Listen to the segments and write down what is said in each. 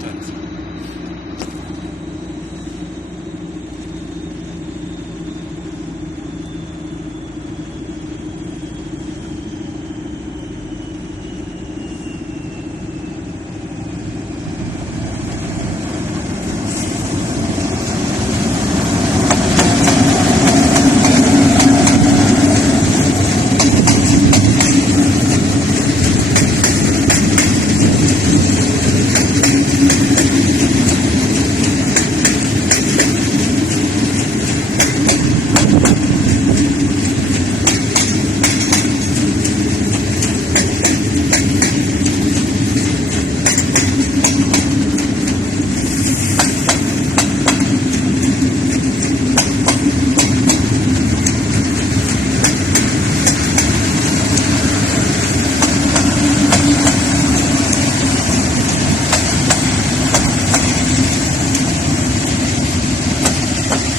content.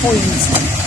points.